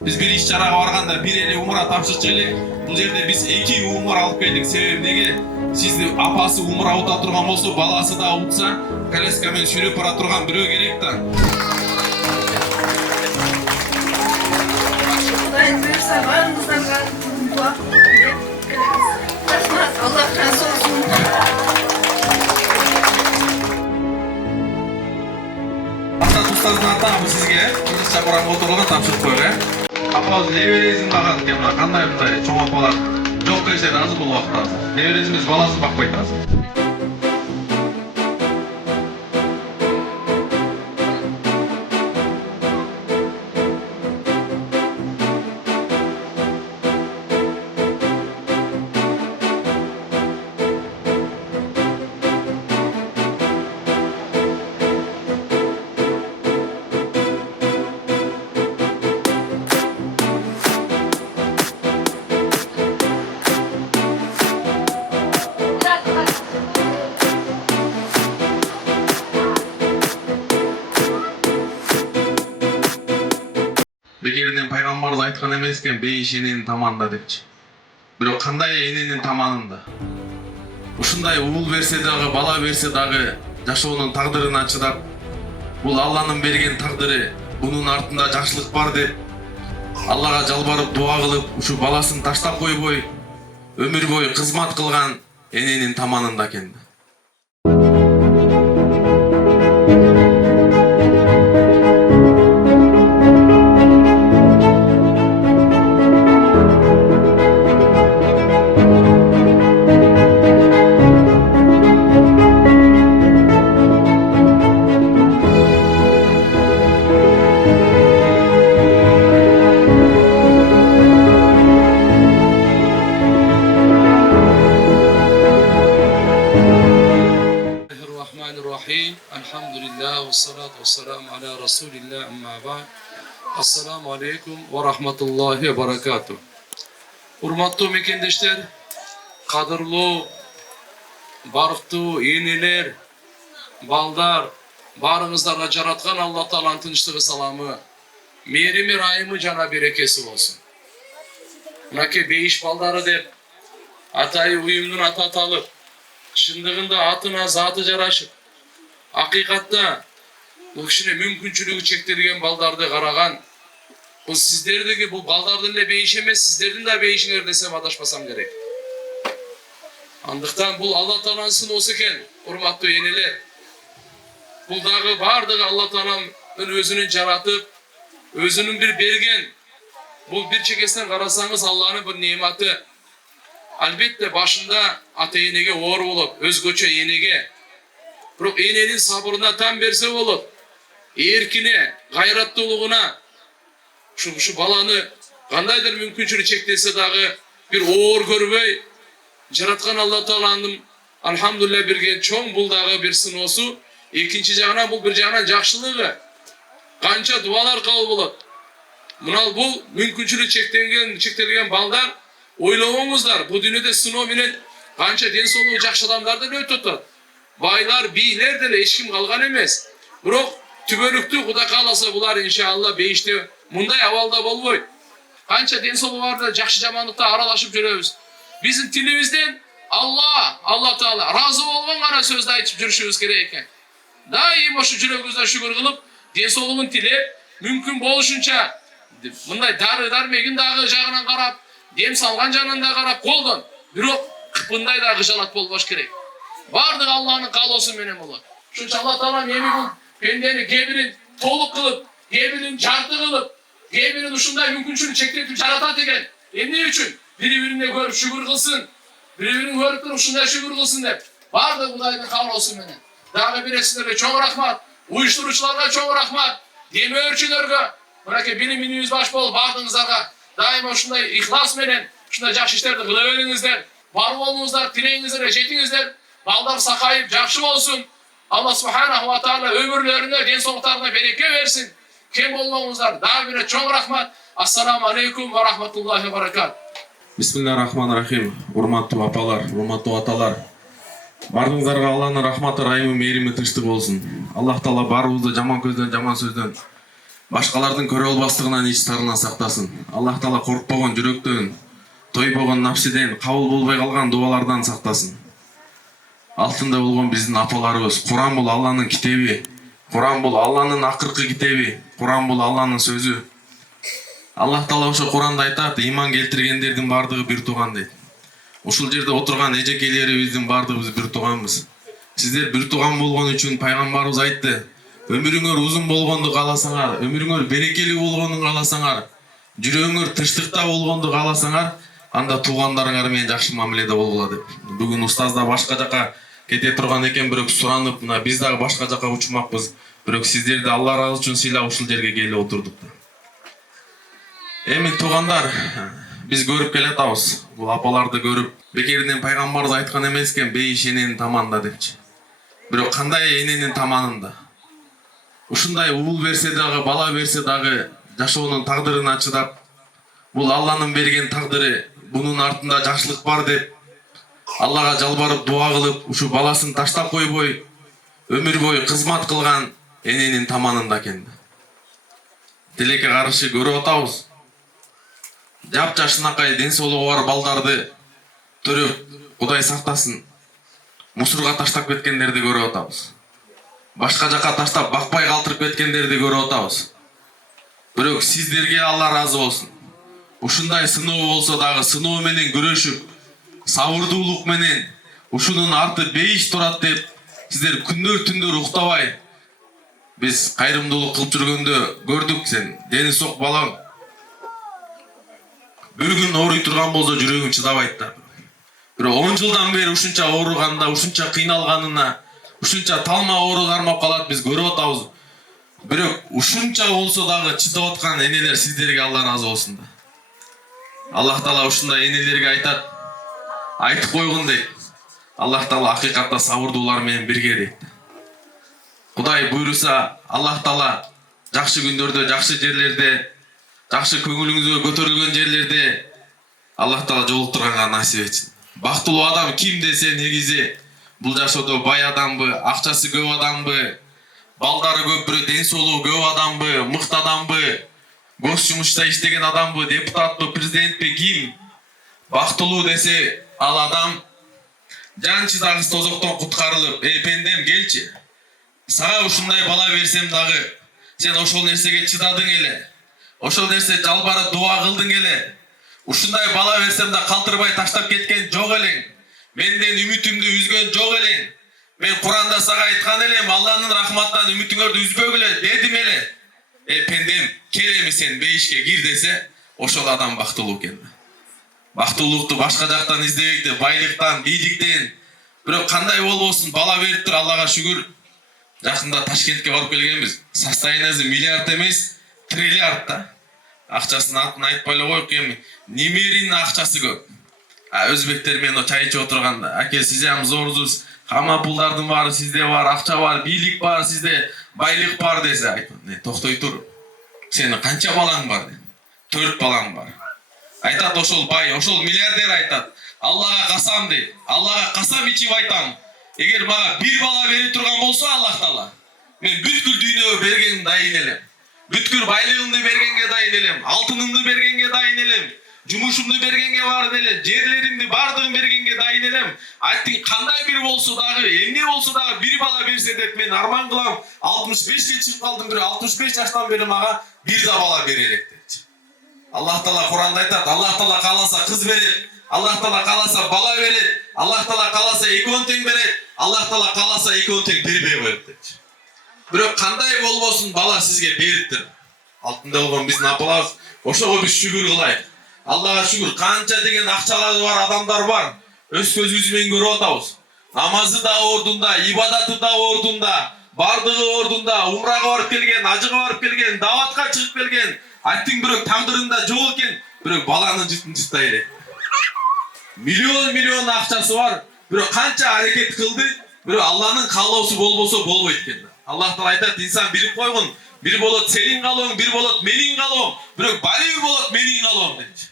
Биз бир иш чарага барганда бир эле умура тапшырчу элек. Бул жерде биз 2 умура алып келдик. Себеби неге? Сизди апасы умура ута турган болсо, баласы да утса, коляска менен сүйрөп бара турган бирөө керек да. Kudayın buyursa varınızdan dua Rahmat, Allah razı olsun. Ата устаздын атынан сизге кыргызча Куран которулган тапшырып койгон. Апабыз небересин багат экен, мына кандай мындай чоң апалар жок келсе да азыр бул убакта. Небересибиз баласын бакпайт азыр. Бекерден пайгамбарыбыз айткан эмес экен, бейиш эненин таманында депчи. Бирок кандай эненин таманында? Ушундай уул берсе дагы, бала берсе дагы жашоонун тагдырына чыдап, бул Алланын берген тагдыры, бунун артында жакшылык бар деп, Аллага жалбарып дуа кылып, ушу баласын таштап койбой, өмүр бою кызмат кылган эненин таманында экен. Elhamdülillah ve salatu ve selamu ala Resulillah amma ba'd. Assalamu alaikum ve rahmatullahi ve barakatuh. Hurmatlı mekendeşler, kadırlı, barıktı, eneler, baldar, barınızlarga jaratkan Allah Ta'ala'nın tınçlığı salamı, merimi rahimi cana berekesi olsun. Nake beyiş baldarı dep, atayı uyumdun ata alıp, şındığında atına zatı jaraşıp, hakikatta bu kişine mümkünçülüğü çektirgen baldарды karagan. Bu sizlerdeki bu baldardın ne beyiş emez, sizlerin de beyişinler desem adaşmasam gerek. Andıktan bu Allah Ta'ala'nın olsa eken, hurmatlı eneler. Bu dağı bardığı Allah Ta'ala'nın özünün jaratıp, özünün bir bergen. Bu bir çekesinden karasanız Allah'ın bir nimetı. Elbette başında ata enege oğur olup, özgöçe enege. Bırak enenin sabırına tam berse olup, erkine, gayratlılığına, şu balanı kandaydır mümkünçülü çektiyse dağı bir oğur görmey, jaratkan Allah Ta'ala'nın elhamdülillah birge çoğun bul dağı bir sınosu, ikinci jağına bu bir jağına jakşılığı, kança dualar kabul bulup, Mınal bu mümkünçülü çektirgen baldar, oylauңуздар, bu dünyada sınoo menen kança densoluğu jakşı adamlardan öt tutat. Baylar, biyler de eşkim kalgan emez. Bırak tübörüktü kuda kalasa bular inşallah beyişte munday avalda bolboy. Kança densoluğu var da jakşı jamanlıkta aralaşıp jüröbüz. Bizim tilimizden Allah Teala razı olgan gana sözde aytıp жүрүшүбүз керек экен. Daim oşu жүрөгүбүздөн şükür kılıp, densoluğun tili mümkün boluşunça mınday darmegin dagı jagынан karap, dem salgan janынан da karap koldan. Bирок kıpınday da gıjalat bolboş керек. Bardık Allah'ın kalosu menen bolat. Şunça Allah Teala nemi bu pendeni gebirin toluk kılıp, gebirin jartı kılıp, gebirin uşunday mümkünçülük çektirip jaratat eken. Ne üçün? Biri-birine görüp şükür kılsın. Biri-birine görüp uşunday şükür kılsın dep. Bardık Kuday'ın kalosu menen. Dağı biresinlerge çoğun rahmat, uyuşturucularga çoğun rahmat, demi örçülörge, bırake biliminiz baş bol bardığınızlarga, daima şunday ihlas menen, şunday jakşı işlerdi kıla veringizler, var bolуңуздар, tileğingizler, jetingizler, balдар sakayıp jakşı olsun. Allah Subhanahu wa Ta'ala ömürlerine, densoğuklarına bereke versin. Kem bolmağınızlar, dağı bire çoğun rahmat. Assalamu alaikum ve rahmatullahi ve barakat. Bismillahirrahmanirrahim. Урматтуу апалар, урматтуу аталар. Бардыңыздарга Алланын рахматы, райымы, мээрими, тынчтыгы болсун. Аллах Таала барыбызды жаман көздөн, жаман сөздөн башкалардын көрө албастыгынан ич тарынан сактасын. Аллах Таала коркпогон жүрөктөн, тойбогон напсиден, кабыл болбой калган дуалардан сактасын. Алтында болгон биздин апаларыбыз, Куран бул Алланын китеби, Куран бул Алланын акыркы китеби, Куран бул Алланын сөзү. Аллах Таала ошо Куранда айтат, иман келтиргендердин бардыгы бир тууган дейт. Ушул жерде отурган эжекейлерибиздин бардыгыбыз бир тууганбыз. Сиздер бир тууган болгон үчүн пайгамбарыбыз айтты: өмүрүңөр узун болгонду кааласаңар, өмүрүңөр берекелүү болгонун кааласаңар, жүрөгүңөр тынчтыкта болгонду кааласаңар, анда туугандарыңар менен жакшы мамиледе болгула деп. Бүгүн устаз да башка жака кете турган экен, бирок суранып, мына биз дагы башка жака учмакпыз. Бирок сиздерди Алла ыраазы үчүн сыйлап ушул жерге келип отурдук. Эми туугандар, биз көрүп келатабыз. Бул апаларды көрүп, бекеринен пайгамбарыбыз айткан эмес экен, бейиш эненин таманында депчи. Бирок кандай эненин таманында? Ушундай уул берсе дагы, бала берсе дагы жашоонун тагдырына чыдап, бул Алланын берген тагдыры, бунун артында жакшылык бар деп Аллага жалбарып дуа кылып, ушу баласын таштап койбой, өмүр бою кызмат кылган эненин таманында экен. Тилекке каршы көрүп атабыз. Жап-жашынакай ден соолугу бар балдарды төрөп, Кудай сактасын, мусорго таштап кеткендерди көрүп атабыз. Башка жака таштап бакпай калтырып кеткендерди көрүп атабыз. Бирок сиздерге Алла ыраазы болсун. Ушундай сыноо болсо дагы сыноо менен күрөшүп, сабырдуулук менен ушунун арты бейиш турат деп, сиздер күндөр-түндөр уктабай биз кайрымдуулук кылып жүргөндө көрдүк. Сен дени сок балам. Bir gün ооруй турган болсо жүрөгүң чыдабайт да. Бирок 10 жылдан бери ушунча ооруганда, ушунча кыйналганына, ушунча талма оору кармап калат, биз көрүп атабыз. Бирок ушунча болсо дагы чыдап аткан энелер сиздерге Алла ыраазы болсун да. Аллах Таала ушундай энелерге айтат, айтып койгун дейт. Аллах Таала акыйкатта сабырдуулар менен бирге дейт. Кудай буйруса, Аллах Таала жакшы күндөрдө, жакшы жерлерде, жакшы көңүлүңүзгө көтөрүлгөн жерлерде Аллах Таала жолуктурганга насип этсин. Бактылуу адам ким десе, негизи бул жашоодо бай адамбы, акчасы көп адамбы, балдары көп, бирөө ден соолугу көп адамбы, мыкты адамбы, госжумушта иштеген адамбы, депутатпы, президентпи, ким? Бактылуу десе, ал адам жан чыдагыс тозоктон куткарылып, пендем келчи. Сага ушундай бала берсем дагы, сен ошол нерсеге чыдадың эле. Ошол нерсе жалбарып дуа кылдың эле. Ушундай бала берсем да калтырбай таштап кеткен жок элең. Менден үмүтүмдү үзгөн жок элең. Мен Куранда сага айткан элем, Алланын рахматынан үмүтүңөрдү үзбөгүлө дедим эле. Пендем, келеми сен бейишке кир десе, ошол адам бактылуу экен. Бактылуулукту башка жактан издебейт, байлыктан, бийликтен. Бирок кандай болбосун, бала берип тур, Аллага шүгүр. Жакында Ташкентке барып келгенбиз. Состояниясы миллиард эмес, триллиард да. Акчасын атын айтпай эле коюк эми. Немеринин акчасы көп. Өзбектер менен чай ичип отурганда, аке сиз ham зорсуз, хамма пулдардын баары сизде бар, акча бар, бийлик бар, сизде байлык бар десе, айтпайм. Токтой тур. Сенин канча балаң бар? 4 балаң бар. Айтат ошол бай, ошол миллиардер айтат. Аллага касам дейт. Аллага касам ичип айтам. Эгер мага бир бала берип турган болсо Аллах Таала, мен бүткүл дүйнөгө бергенге дайын элем. Бүткүл байлыгымды бергенге дайын элем, алтынымды бергенге дайын элем, жумушумду бергенге бардым эле, жерлеримди бардыгын бергенге дайын элем. Айттың кандай бир болсо дагы, эмне болсо дагы бир бала берсе деп мен арман кылам. 65 чыгып калдым, бир 65 жаштан бери мага бир да бала бере элек депчи. Аллах Таала Куранда айтат, Аллах Таала кааласа кыз берет, Аллах Таала кааласа бала берет, Аллах Таала кааласа экөөнү тең берет, Аллах Таала кааласа экөөнү тең бербей коет депчи. Бирок кандай болбосун бала сизге бериптир. Алтында болгон биздин апаларыбыз, ошого биз шүгүр кылайык. Аллага шүгүр, канча деген акчалары бар адамдар бар. Өз көзүбүз менен көрүп атабыз. Намазы да ордунда, ибадаты да ордунда, бардыгы ордунда, умрага барып келген, ажыга барып келген, даватка чыгып келген. Айттың бирок тагдырында жок экен, бирок баланын жытын жыттай элек. Миллион акчасы бар, бирок канча аракет кылды, бирок Алланын каалоосу болбосо болбойт экен. Аллах Таала айтат, инсан билип койгун, бир болот сенин каалооң, бир болот менин каалоом, бирок баары болот менин каалоом депчи.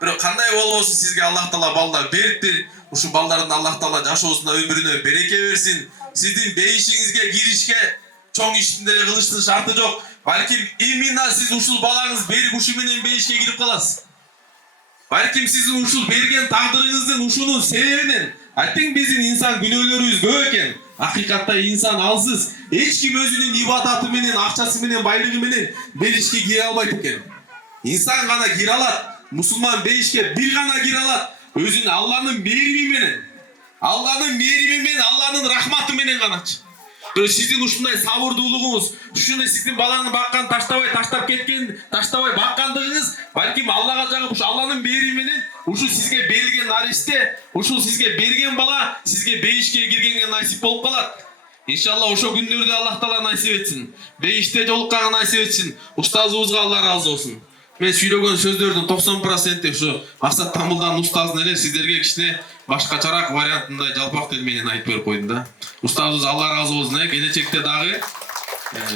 Бирок кандай болбосун сизге Аллах Таала балдар бериптир. Ушу балдардын Аллах Таала жашоосуна, өмүрүнө береке берсин. Сиздин бейишиңизге киришке чоң иштин деле кылыштын шарты жок. Балким именно сиз ушул балаңыз берип ушу менен бейишке кирип каласыз. Балким сиздин ушул берген тагдырыңыздын ушунун себебинен аттең биздин инсан күнөөлөрүбүз көп экен. Акыйкатта инсан алсыз, эч ким өзүнүн ибадаты менен, акчасы менен, байлыгы менен бейишке кире албайт экен. Инсан гана кире алат. Мусулман бейишке бир гана кире алат. Өзүнүн Алланын мээриби менен. Алланын мээриби менен, Алланын рахматы менен ганачы. Сиздин ушундай сабырдуулугуңуз, ушуну сиздин баланы баккан таштабай, таштап кеткен, таштабай баккандыгыңыз, балким Аллага жагып, ушу Алланын мээриби менен, ушу сизге берилген наристе, ушул сизге берген бала сизге бейишке киргенге насип болуп калат. Иншалла ошо күндөрдү Аллах Таала насип этсин. Бейиште жолукканга насип этсин. Устазыбызга Алла разы болсун. Мен сүйлөгөн сөздөрдүн 90% ушу Максат Тамылдан устаздын эле сиздерге кичине башкачараак вариантында жалпак тил менен айтып берип койдум да. Устазыбыз Алла разы болсун. Келечекте дагы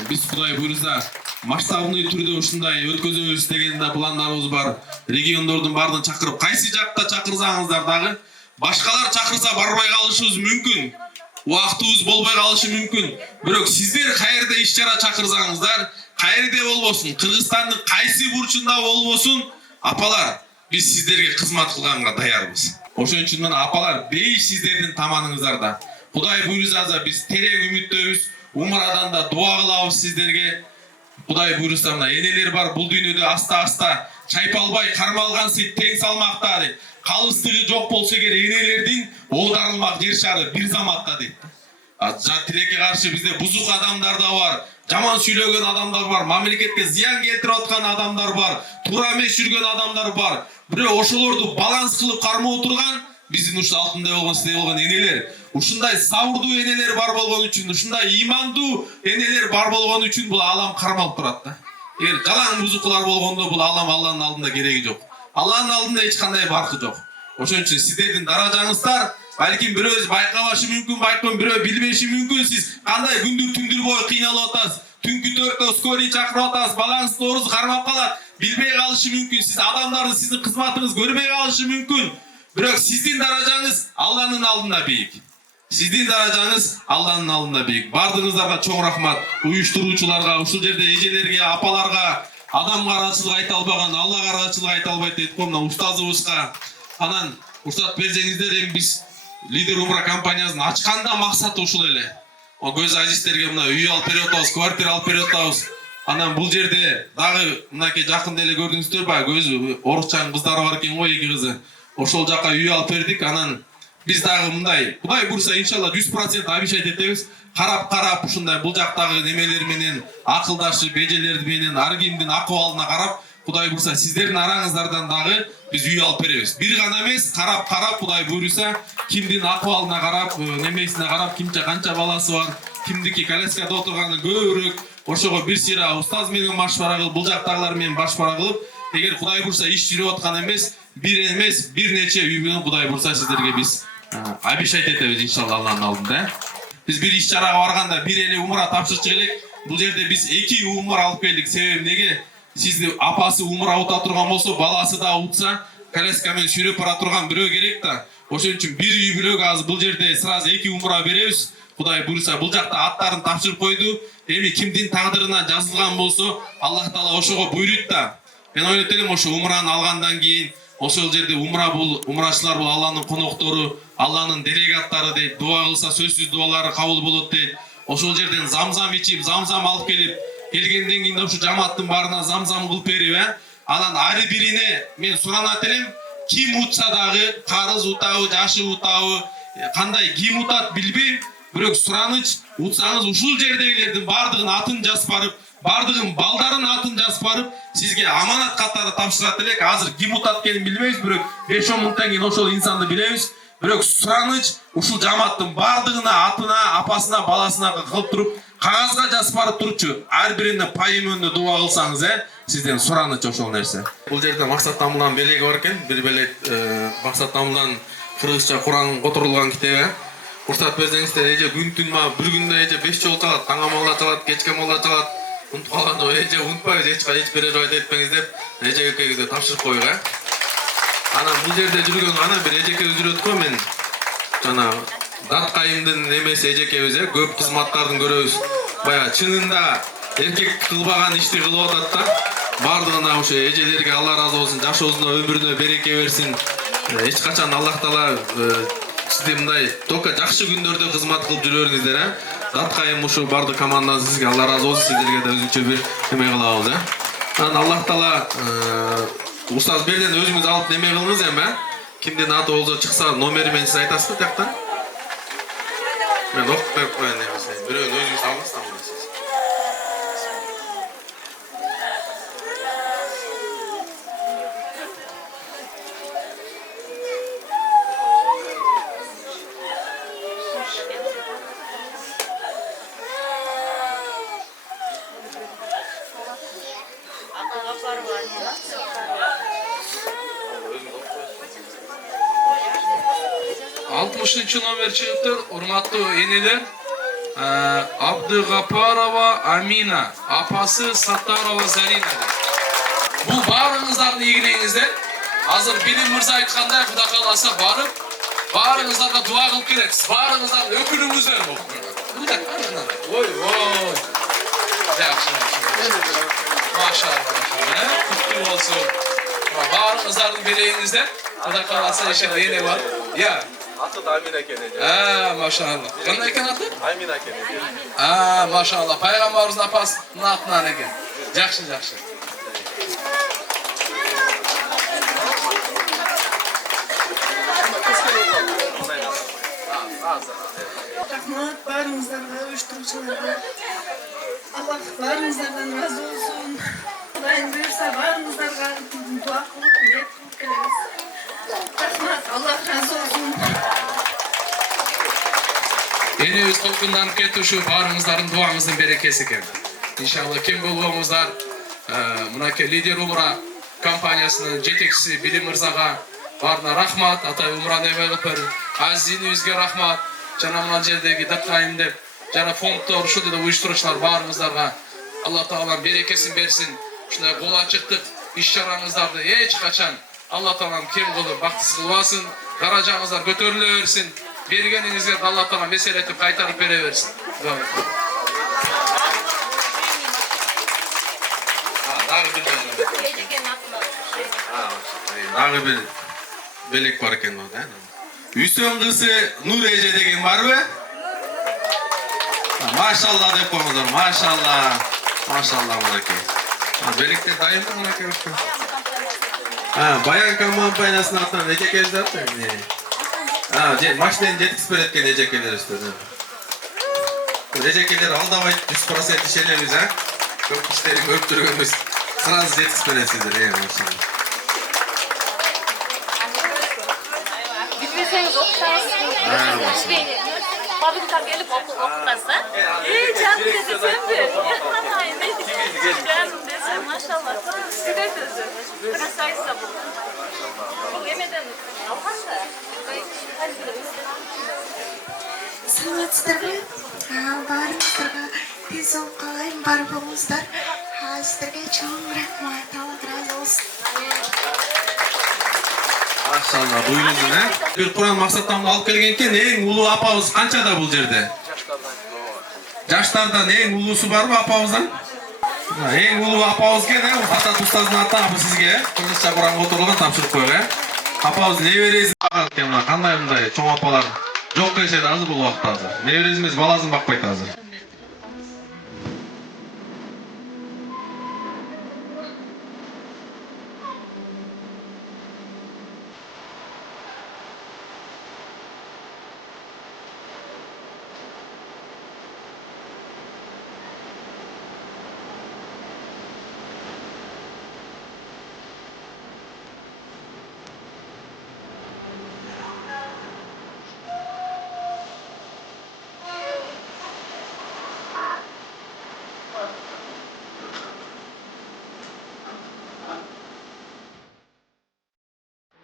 биз Кудай буйрса масштабный түрдө ушундай өткөзөбүз деген да пландарыбыз бар. Региондордун баардыгын чакырып, кайсы жакта чакырсаңыздар дагы башкалар чакырса барбай калышыбыз мүмкүн. Убактыбыз болбой калышы мүмкүн. Бирок сиздер каерде иш-чара чакырсаңыздар, каерде болбосун, Кыргызстандын кайсы бурчунда болбосун, апалар, биз сиздерге кызмат кылганга даярбыз. Ошон үчүн мына апалар, бейиш сиздердин таманыңыздарда. Кудай буйрса биз терең үмүттөбүз, умрадан да дуа кылабыз сиздерге. Кудай буйрса мына энелер бар бул дүйнөдө аста-аста чайпалбай кармалгансый тең салмакта дейт. Калыстыгы жок болсо эгер энелердин оодарылмак жер шары бир заматта дейт. Тилекке каршы бизде бузук адамдар да бар, жаман сүйлөгөн адамдар бар, мамлекетке зыян келтирип аткан адамдар бар, туура эмес жүргөн адамдар бар. Бирок ошолорду баланс кылып кармап отурган биздин ушул алтындай болгон сиздей болгон энелер, ушундай сабырдуу энелер бар болгон үчүн, ушундай имандуу энелер бар болгон үчүн бул алам кармалып турат да. Эгер жалаң бузукулар болгондо бул алам Алланын алдында кереги жок. Алланын алдында эч кандай баркы жок. Ошон үчүн сиздердин даражаңыздар балким бирөөбүз байкабашы мүмкүн, балким бирөө билбеши мүмкүн. Сиз кандай күндүр түндүр бою кыйналып атасыз. Түнкү 4-тө скорый чакырып атасыз, балаңыз тоорус кармап калат. Билбей калышы мүмкүн. Сиз адамдарды сиздин кызматыңыз көрбөй калышы мүмкүн. Бирок сиздин даражаңыз Алланын алдында бийик. Сиздин даражаңыз Алланын алдында бийик. Бардыгыңыздарга чоң рахмат. Уюштуруучуларга, ушул жерде эжелерге, апаларга, адамга арачылык айта албаган, Аллага арачылык айта албайт дейт го, мына устазыбызга. Анан уруксат берсеңиздер, эми биз Лидер Умра компаниясын ачканда максаты ушул эле. Көз азиздерге мына үй алып берип атабыз, квартира алып берип атабыз. Анан бул жерде дагы мынакей жакында эле көрдүңүздөр ба, көз орукчан кыздары бар экен го, 2 кызы. Ошол жака үй алып бердик. Анан биз дагы мындай, Кудай буйрса иншалла 100% обещать этебиз. Карап ушундай бул жактагы немелер менен акылдашып, эжелер менен ар кимдин акыбалына карап, Кудай буйрса сиздердин араңыздардан дагы биз үй алып беребиз. Бир гана эмес, карап Кудай буйрса кимдин акыбалына карап, немесине карап, кимче канча баласы бар, кимдики коляскада отурганы көбүрөөк, ошого бир сыйра устаз менен башбара кылып, бул жактагылар менен башбара кылып, эгер Кудай буйрса иш жүрүп аткан эмес, бир нече үй менен Кудай буйрса сиздерге биз обещать этебиз иншалла Алланын алдында. Биз бир иш-чарага барганда бир эле умра тапшырчу элек. Бул жерде биз 2 умра алып келдик. Себеби неге? Сизди апасы умра ута турган болсо, баласы да утса, коляска менен сүйрөп бара турган бирөө керек да. Ошон үчүн бир үй бүлөк азыр бул жерде сразу 2 умра беребиз. Кудай буйрса бул жакта аттарын тапшырып койду. Эми кимдин тагдырына жазылган болсо, Аллах Таала ошого буйрут да. Мен ойлойт элем ошо умраны алгандан кийин ошол жерде умрачылар бул Алланын коноктору, Алланын делегаттары дейт. Дуа кылса сөзсүз дуалары кабыл болот дейт. Ошол жерден замзам ичип, замзам алып келгенден кийин ушу жамааттын баарына замзам кылып берип, анан ар бирине мен суранат элем, ким утса дагы, карыз утабы, жашы утабы, кандай ким утат билбейм, бирок сураныч, утсаңыз ушул жердегилердин баардыгын атын жазып барып, баардыгын балдарын атын жазып барып, сизге аманат катары тапшырат элек. Азыр ким утат экенин билбейбиз, бирок 5-10 мындан кийин ошол инсанды билебиз. Бирок сураныч ушул жамааттын баардыгына, атына, апасына, баласына кылып туруп, кагазга жазып барып турчу. Ар бирине пайым өнүндө дуа кылсаңыз, сизден сураныч ошол нерсе. Бул жерде Максат Тамылдан белеги бар экен. Бир белек Максат Тамылдан кыргызча Куран которулган китеби. Уруксат берсеңиздер, эже күн-түн бир күндө эже 5 жолу чалат, таңга молда чалат, кечке молда чалат. Унутуп калганда эже унутпайбыз, эч бере жайда этпеңиз деп эжеге тапшырып койгуя. Анан бул жерде жүргөн гана бир эжекебиз жүрөт го, мен жана Даткайымдын немеси эжекебиз, көп кызматтарын көрөбүз. Баягы чынында эркек кылбаган ишти кылып атат да. Бардыгына ошо эжелерге Алла ыраазы болсун, жашоосуна өмүрүнө береке берсин. Эч качан Аллах таала сизди мындай только жакшы күндөрдө кызмат кылып жүрө бериңиздер, Заткайым ушу бардык командаңыз сизге Алла ыраазы болсун, сиздерге да өзүнчө бир эме кылабыз, Анан Аллах таала устаз берден өзүңүз алып неме кылыңыз эми, кимдин аты болсо чыкса номери менен сиз айтасыз да тияктан. Мен окуп берип коеюн эмесе. Бирөөнү өзүңүз алыңыз да сиз. Altmışıncı номер çıktı. Урматтуу энелер. Абдыгапарова Амина, апасы Саттарова Зарина. Bu barыңыздардын ийгилигиңиздер. Азыр Билим мырза айткандай, Кудай кааласа барып, барыңыздарга дуа кылып келебиз. Барыңыздардын өкүлүңүздөр болуп. Ой, ой. Жакшы. Машалла. Куттуу болсун. Барыңыздардын белегиңиздер. Кудай кааласа иншалла эне бар. Я. Аты да Амина экен эже. Машалла. Кандай экен аты? Амина экен эже. Машалла. Пайгамбарыбыздын апасынын атынан экен. Жакшы. Рахмат барыңыздарға, uyuşturucularga. Allah барыңыздардан разы болсын. Құдайым бұйырса барыңыздарға дуа қылып, ниет қылып келеміз. Рахмат, Allah разы болсын. Энебиз толкунданып кетуші барыңыздардың дуаңыздың берекесі екен. Иншалла кем болуыңыздар, мынаке лидер умра компаниясының жетекшісі Билим мырзаға барына рахмат, атай умраны эбей кылып берип, азизинибизге рахмат. Жана мына жердеги Дакайым деп, жана фонддор, ушул да уюштуруучулар баарыңыздарга Алла Таала берекесин берсин. Ушундай кол ачыктык иш-чараңыздарды эч качан Алла Таалам кем кылып бактысыз кылбасын, каражаңыздар көтөрүлө берсин. Бергениңизге Алла Таала меселетип кайтарып бере берсин. Дагы бир белек бар экен да. Үсөн кызы Нур эже деген барбы? Машалла деп коңуздар, машалла. Машалла мынакей. Белектер дайынбы мынакей ушку? Баян компаниясынын атынан эжекелер да. Машинени жеткизип берет экен эжекелер үстүнө. Эжекелер алдабайт 100% ишенебиз, Көп иштерин көптүргөнбүз. Сразу жеткизип бересиздер, машалла. Bilmeseniz okutarsınız. Fabrika gelip okutasa. Canım dedi sen de. Canım dese maşallah. Güzel sözü. Bana sayısa bu. Bu yemeden almazsa. Саламатсыздарбы? Барыңыздарға денсаулық қалаймын, бар болыңыздар. Сіздерге чоң рахмат, Алла разы болсын. Машалла, буйруңуз, Бир Куран максаттан алып келген экен, эң улуу апабыз канчада бул жерде? Жаштардан эң улуусу барбы апабыздан? Эң улуу апабыз экен, Атат устаздын атынан сизге кыргызча Куранга отурулган тапшырып коек, Апабыз небересин багат экен, кандай мындай чоң апалар жок эшеди азыр бул убакта азыр. Небересин эмес баласын бакпайт азыр.